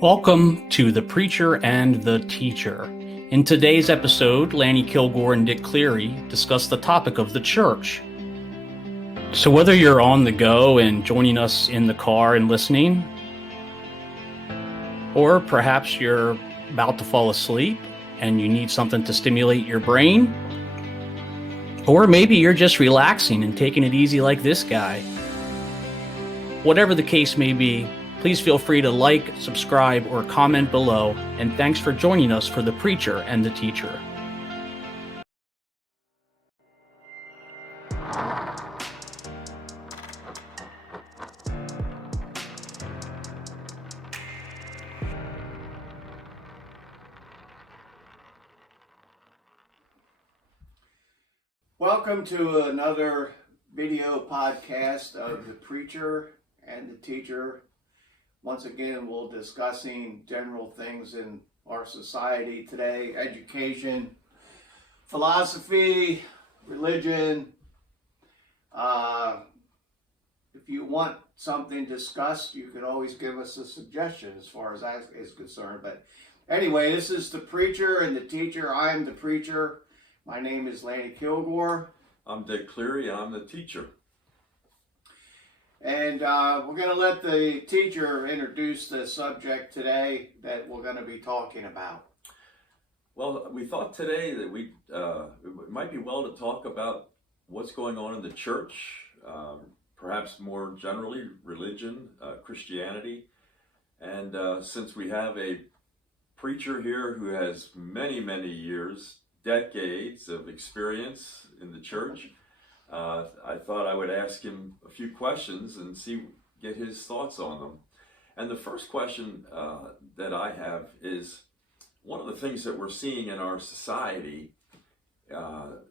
Welcome to The Preacher and the Teacher. In today's episode, Lanny, Kilgore, and Dick Cleary discuss the topic of the church. So whether you're on the go and joining us in the car and listening, or perhaps you're about to fall asleep and you need something to stimulate your brain, or maybe you're just relaxing and taking it easy like this guy. Whatever the case may be, please feel free to like, subscribe, or comment below, and thanks for joining us for The Preacher and the Teacher. Welcome to another video podcast of The Preacher and the Teacher. Once again, we're discussing general things in our society today: education, philosophy, religion. If you want something discussed, you can always give us a suggestion as far as that is concerned. But anyway, this is The Preacher and the Teacher. I am the preacher. My name is Lanny Kilgore. I'm Dick Cleary. I'm the teacher. And we're going to let the teacher introduce the subject today that we're going to be talking about. Well, we thought today that it might be well to talk about what's going on in the church, perhaps more generally religion, Christianity. And since we have a preacher here who has many, many years, decades of experience in the church, I thought I would ask him a few questions and get his thoughts on them. And the first question that I have is, one of the things that we're seeing in our society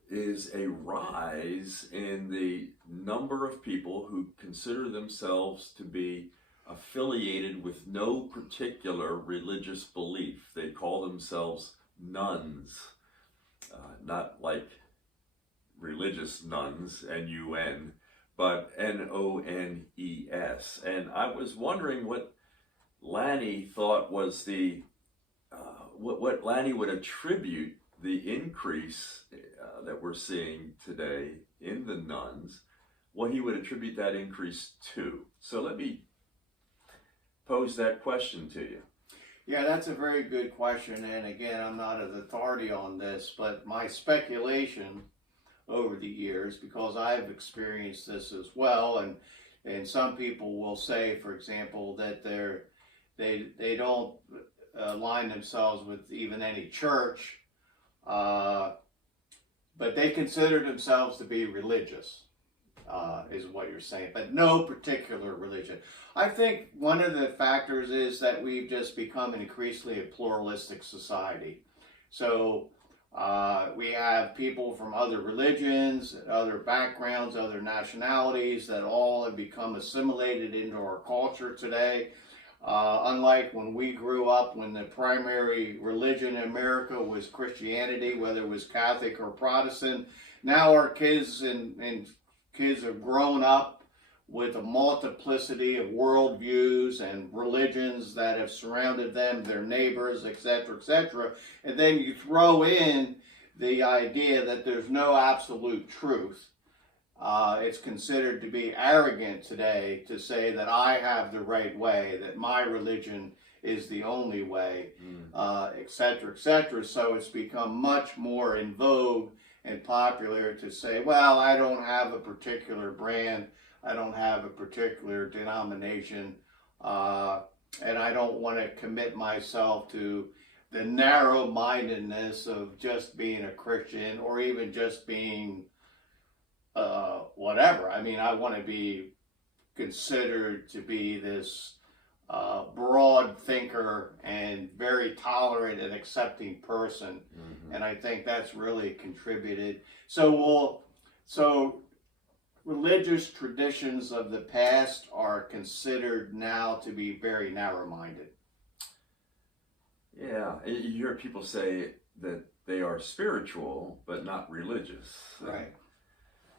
is a rise in the number of people who consider themselves to be affiliated with no particular religious belief. They call themselves nuns, not like religious nuns, N-U-N, but N-O-N-E-S. And I was wondering what Lanny thought was what Lanny would attribute the increase that we're seeing today in the nuns, what he would attribute that increase to. So let me pose that question to you. Yeah, that's a very good question. And again, I'm not an authority on this, but my speculation over the years, because I've experienced this as well, and some people will say, for example, that they don't align themselves with even any church, but they consider themselves to be religious, is what you're saying, but no particular religion. I think one of the factors is that we've just become an increasingly a pluralistic society. So we have people from other religions, other backgrounds, other nationalities that all have become assimilated into our culture today. Unlike when we grew up, when the primary religion in America was Christianity, whether it was Catholic or Protestant, now our kids and kids have grown up with a multiplicity of worldviews and religions that have surrounded them, their neighbors, etc., etc. And then you throw in the idea that there's no absolute truth. It's considered to be arrogant today to say that I have the right way, that my religion is the only way, etc., etc. So it's become much more in vogue and popular to say, well, I don't have a particular brand, I don't have a particular denomination, and I don't want to commit myself to the narrow-mindedness of just being a Christian or even just being whatever. I mean, I want to be considered to be this broad thinker and very tolerant and accepting person. Mm-hmm. And I think that's really contributed. So religious traditions of the past are considered now to be very narrow-minded. Yeah, you hear people say that they are spiritual but not religious. Right.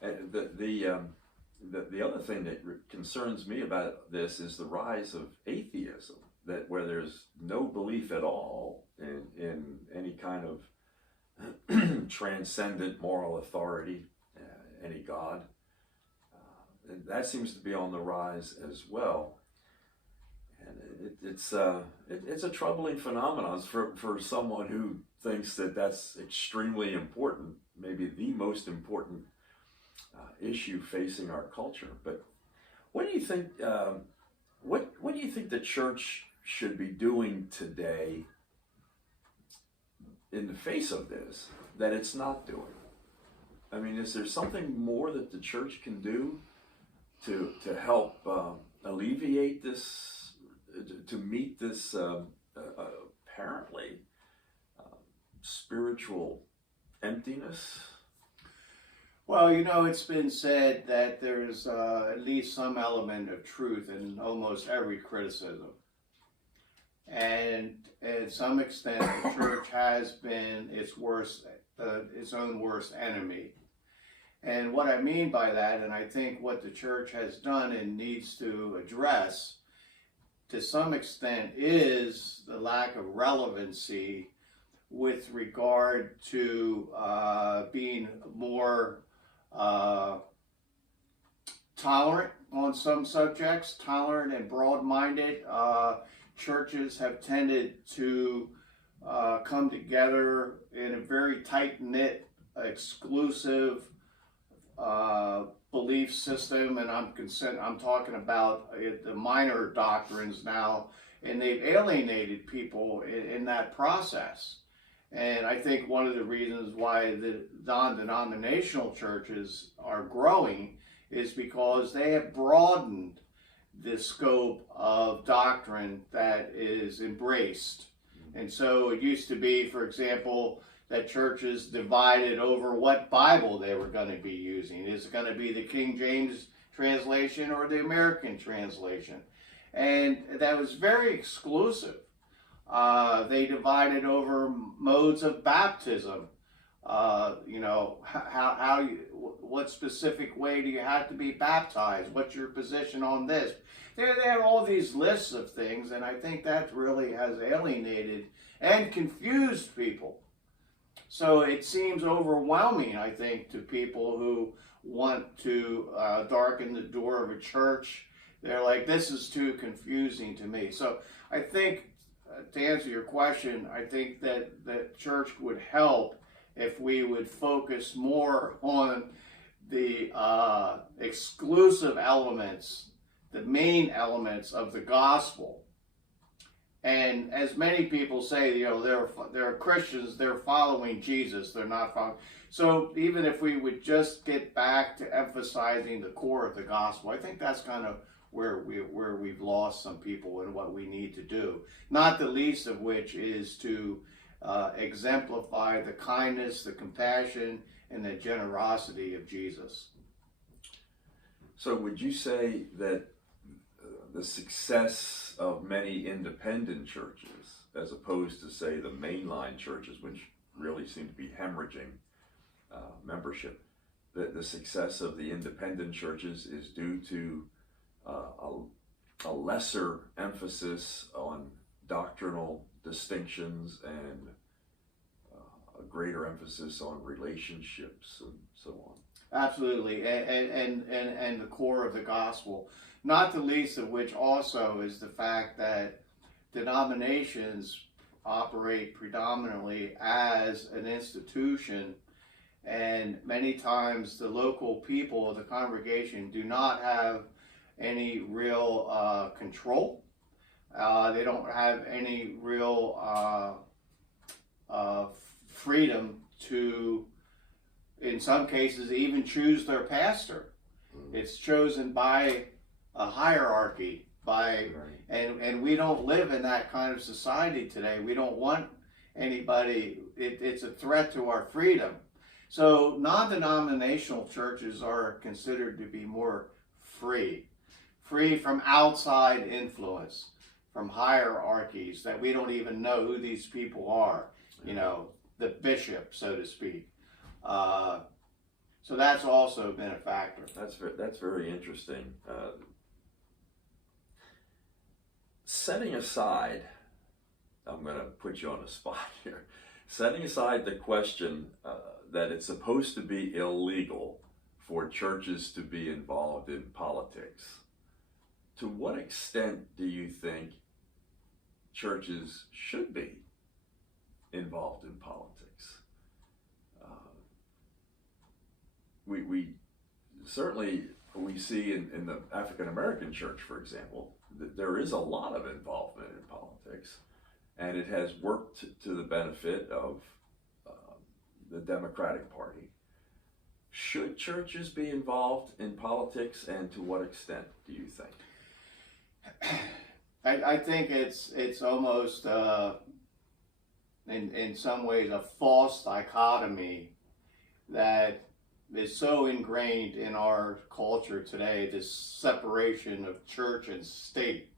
And the other thing that concerns me about this is the rise of atheism. that where there's no belief at all in any kind of transcendent moral authority, any God. And that seems to be on the rise as well. And it's a troubling phenomenon for someone who thinks that that's extremely important, maybe the most important issue facing our culture. But what do you think? What do you think the church should be doing today in the face of this that it's not doing? I mean, is there something more that the church can do to help alleviate this, to meet this apparently spiritual emptiness? Well, it's been said that there's at least some element of truth in almost every criticism. And to some extent, the church has been its own worst enemy. And what I mean by that, and I think what the church has done and needs to address to some extent, is the lack of relevancy with regard to being more tolerant on some subjects, tolerant and broad-minded. Churches have tended to come together in a very tight-knit, exclusive belief system, and I'm talking about the minor doctrines now, and they've alienated people in that process. And I think one of the reasons why the non-denominational churches are growing is because they have broadened the scope of doctrine that is embraced. And so it used to be, for example, that churches divided over what Bible they were going to be using. Is it going to be the King James translation or the American translation? And that was very exclusive. They divided over modes of baptism. What specific way do you have to be baptized? What's your position on this? They have all these lists of things, and I think that really has alienated and confused people. So it seems overwhelming, I think, to people who want to darken the door of a church. They're like, this is too confusing to me. So I think, to answer your question, I think that the church would help if we would focus more on the exclusive elements, the main elements of the gospel. And as many people say, they're Christians, they're following Jesus, they're not following. So even if we would just get back to emphasizing the core of the gospel, I think that's kind of where we've lost some people and what we need to do. Not the least of which is to exemplify the kindness, the compassion, and the generosity of Jesus. So would you say that the success of many independent churches, as opposed to, say, the mainline churches, which really seem to be hemorrhaging membership, that the success of the independent churches is due to a lesser emphasis on doctrinal distinctions and a greater emphasis on relationships and so on? Absolutely, and the core of the gospel. Not the least of which also is the fact that denominations operate predominantly as an institution, and many times the local people of the congregation do not have any real control. They don't have any real freedom to, in some cases, even choose their pastor. It's chosen by a hierarchy, and we don't live in that kind of society today. We don't want anybody, it's a threat to our freedom. So non-denominational churches are considered to be more free from outside influence, from hierarchies that we don't even know who these people are, the bishop, so to speak. So that's also been a factor. That's very interesting. setting aside, I'm going to put you on the spot here, setting aside the question that it's supposed to be illegal for churches to be involved in politics, to what extent do you think churches should be involved in politics? We certainly, we see in the African American church, for example, that there is a lot of involvement in politics, and it has worked to the benefit of the Democratic Party. Should churches be involved in politics, and to what extent do you think? I think it's almost in some ways a false dichotomy that is so ingrained in our culture today, this separation of church and state.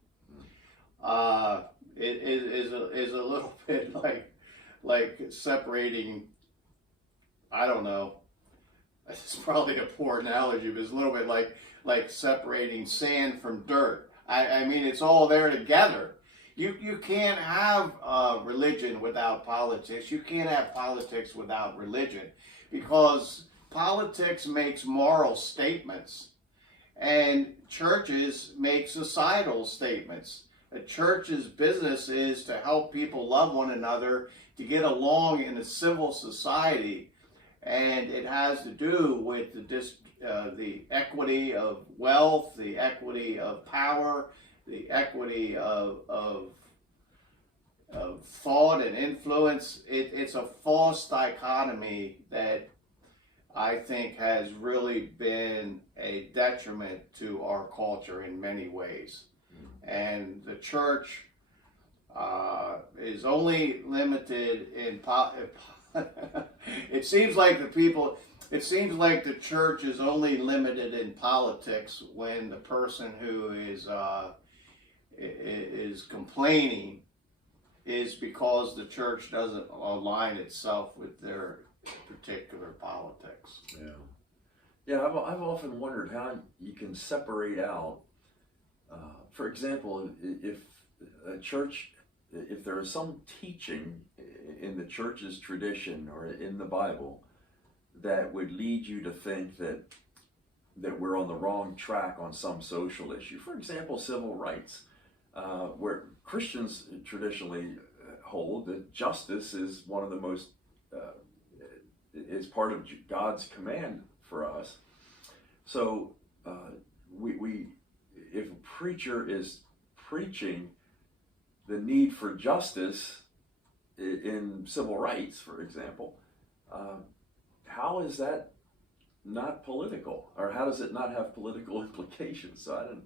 It is a little bit like separating, I don't know, it's probably a poor analogy, but it's a little bit like separating sand from dirt. I mean, it's all there together. You can't have religion without politics. You can't have politics without religion, because politics makes moral statements, and churches make societal statements. A church's business is to help people love one another, to get along in a civil society, and it has to do with the equity of wealth, the equity of power, the equity of thought and influence. It's a false dichotomy that I think has really been a detriment to our culture in many ways. And the church is only limited in it seems like the church is only limited in politics when the person who is complaining is because the church doesn't align itself with their particular politics. Yeah. I've often wondered how you can separate out. For example, if a church, if there is some teaching in the church's tradition or in the Bible that would lead you to think that we're on the wrong track on some social issue, for example, civil rights, where Christians traditionally hold that justice is one of the most is part of God's command for us. So if a preacher is preaching the need for justice in civil rights, for example, how is that not political, or how does it not have political implications? So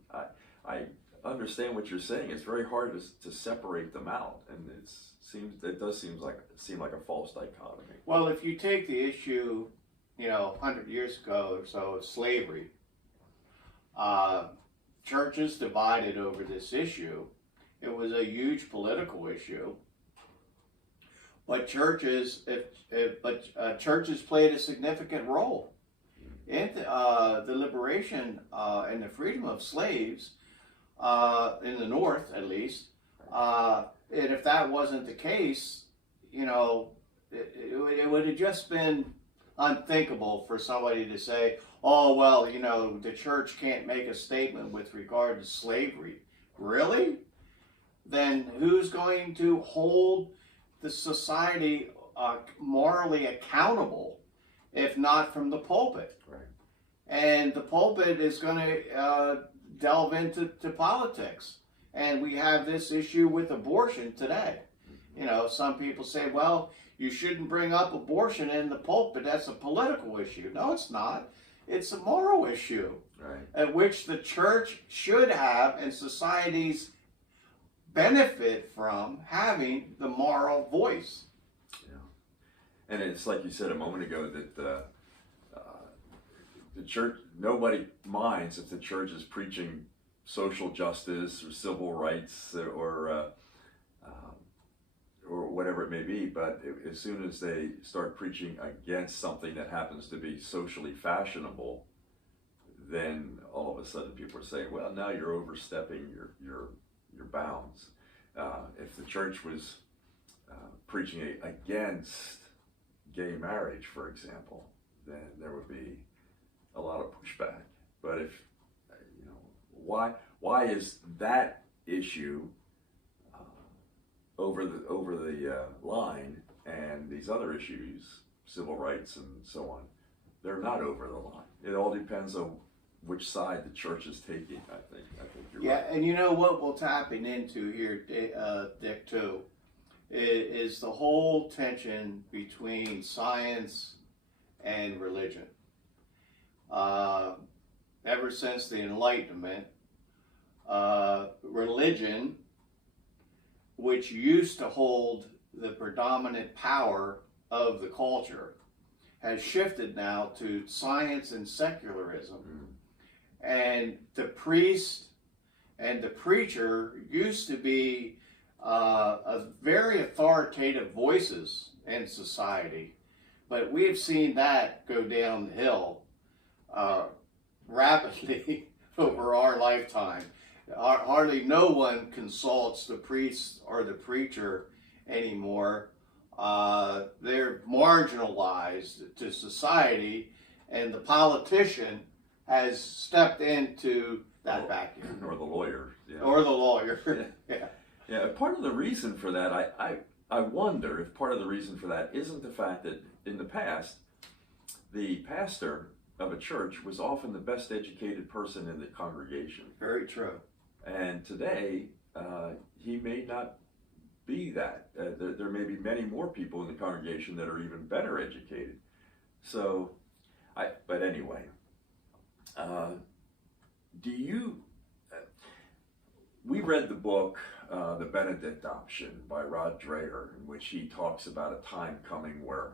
I understand what you're saying. It's very hard to separate them out, and it does seem like a false dichotomy. Well, if you take the issue, 100 years ago or so of slavery, churches divided over this issue. It was a huge political issue, but churches played a significant role in the liberation and the freedom of slaves in the North, at least. And if that wasn't the case, it would have just been unthinkable for somebody to say, oh, well, the church can't make a statement with regard to slavery. Really? Then who's going to hold the society morally accountable if not from the pulpit? Right. And the pulpit is going to delve into politics. And we have this issue with abortion today. Some people say, well, you shouldn't bring up abortion in the pulpit. That's a political issue. No, it's not. It's a moral issue. Right. At which the church should have, and societies benefit from having the moral voice. Yeah. And it's like you said a moment ago that the church, nobody minds if the church is preaching social justice or civil rights or whatever it may be, but as soon as they start preaching against something that happens to be socially fashionable, then all of a sudden people are saying, well, now you're overstepping your bounds. If the church was preaching against gay marriage, for example, then there would be a lot of pushback. But if why is that issue over the line, and these other issues, civil rights and so on, they're not over the line? It all depends on which side the church is taking. I think you're right. And you know what we're tapping into here, Dick, too, is the whole tension between science and religion. Ever since the Enlightenment, religion, which used to hold the predominant power of the culture, has shifted now to science and secularism. And the priest and the preacher used to be a very authoritative voices in society, but we have seen that go downhill rapidly over our lifetime. Hardly no one consults the priest or the preacher anymore. They're marginalized to society, and the politician has stepped into that vacuum. Or the lawyer. Yeah. Or the lawyer. Yeah. Yeah, part of the reason for that, I wonder if part of the reason for that isn't the fact that in the past, the pastor of a church was often the best educated person in the congregation. Very true. And today, he may not be that. There may be many more people in the congregation that are even better educated. So, but anyway, we read the book, The Benedict Option by Rod Dreher, in which he talks about a time coming where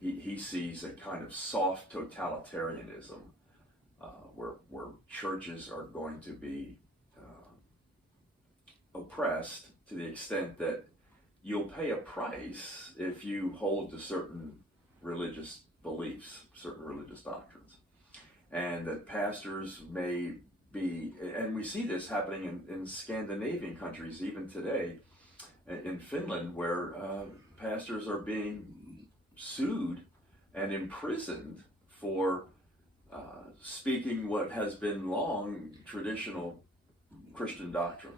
he sees a kind of soft totalitarianism, where churches are going to be oppressed to the extent that you'll pay a price if you hold to certain religious beliefs, certain religious doctrines. And that pastors may be, and we see this happening in Scandinavian countries even today, in Finland, where pastors are being sued and imprisoned for speaking what has been long traditional Christian doctrine.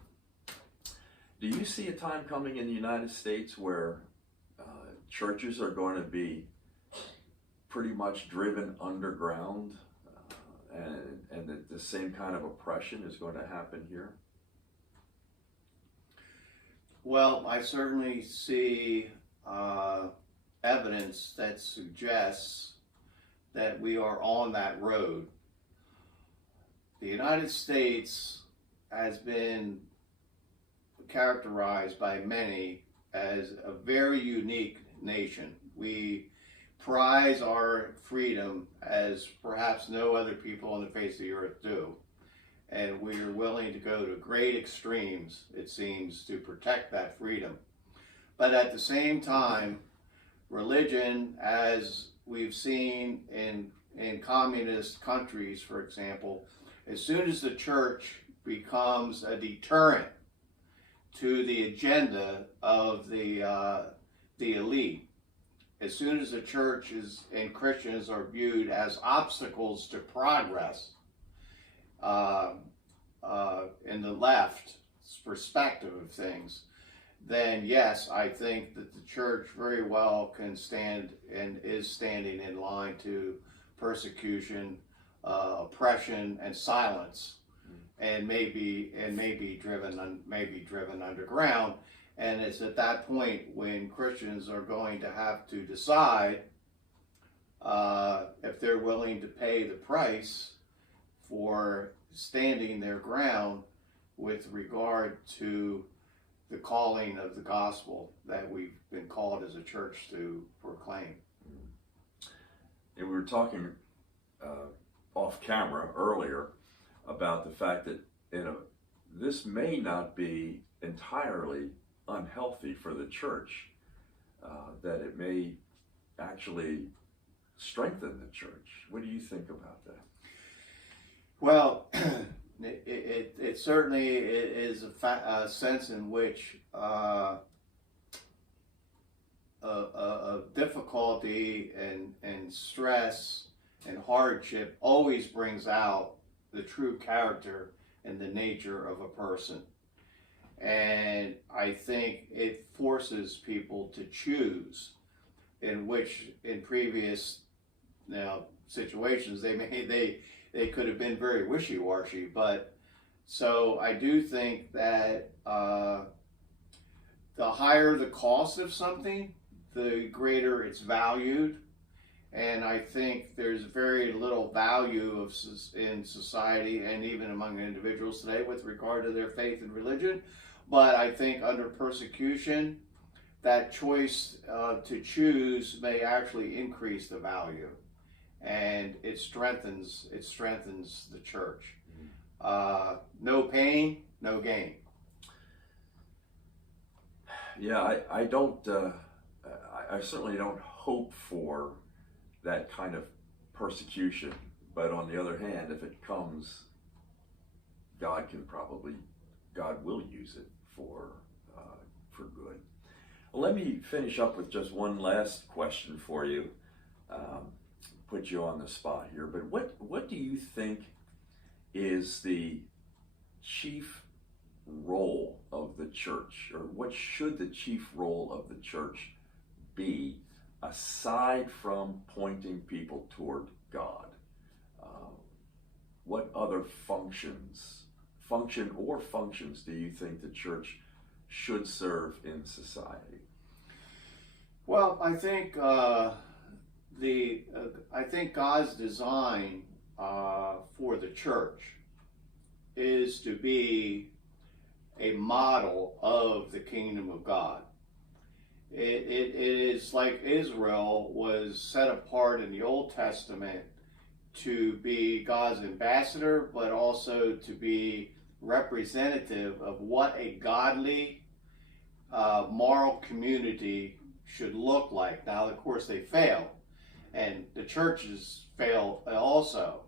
Do you see a time coming in the United States where churches are going to be pretty much driven underground, and that the same kind of oppression is going to happen here? Well, I certainly see evidence that suggests that we are on that road. The United States has been characterized by many as a very unique nation. We prize our freedom as perhaps no other people on the face of the earth do. And we are willing to go to great extremes, it seems, to protect that freedom. But at the same time, religion, as we've seen in communist countries, for example, as soon as the church becomes a deterrent to the agenda of the elite, as soon as the church and Christians are viewed as obstacles to progress in the left's perspective of things, then yes, I think that the church very well can stand and is standing in line to persecution, oppression, and silence, and may be driven underground. And it's at that point when Christians are going to have to decide if they're willing to pay the price for standing their ground with regard to the calling of the gospel that we've been called as a church to proclaim. And we were talking off camera earlier about the fact that this may not be entirely unhealthy for the church, that it may actually strengthen the church. What do you think about that? Well, it certainly is a sense in which difficulty and stress and hardship always brings out the true character and the nature of a person. And I think it forces people to choose, in which in previous situations they could have been very wishy-washy. But so I do think that the higher the cost of something, the greater it's valued. And I think there's very little value in society and even among individuals today with regard to their faith and religion. But I think under persecution, that choice to choose may actually increase the value, and it strengthens the church. No pain, no gain. Yeah, I don't. I certainly don't hope for that kind of persecution. But on the other hand, if it comes, God will use it for good. Well, let me finish up with just one last question for you. Put you on the spot here, but what do you think is the chief role of the church, or what should the chief role of the church be, aside from pointing people toward God? What other functions do you think the church should serve in society? Well, I think God's design for the church is to be a model of the kingdom of God. It is like Israel was set apart in the Old Testament to be God's ambassador, but also to be representative of what a godly, moral community should look like. Now, of course, they fail, and the churches fail also.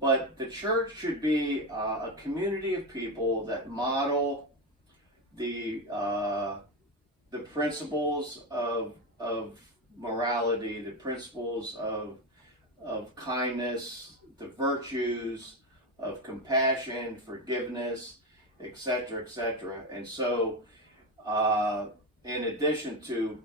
But the church should be a community of people that model the principles of morality, the principles of kindness, the virtues of compassion, forgiveness, etc., etc. And so, in addition to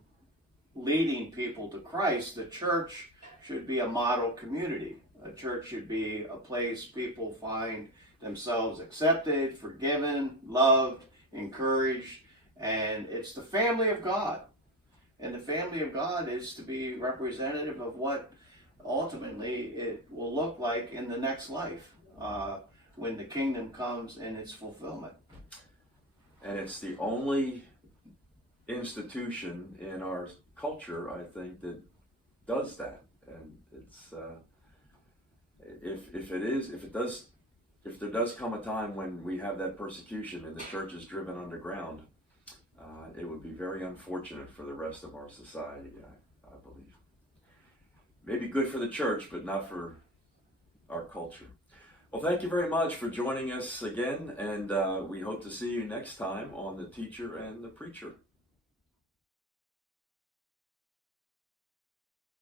leading people to Christ, the church should be a model community. A church should be a place people find themselves accepted, forgiven, loved, encouraged, and it's the family of God. And the family of God is to be representative of what ultimately it will look like in the next life, when the kingdom comes in its fulfillment. And it's the only institution in our culture, I think, that does that. And it's if there does come a time when we have that persecution and the church is driven underground, it would be very unfortunate for the rest of our society, I believe. Maybe good for the church, but not for our culture. Well, thank you very much for joining us again, and we hope to see you next time on The Teacher and the Preacher.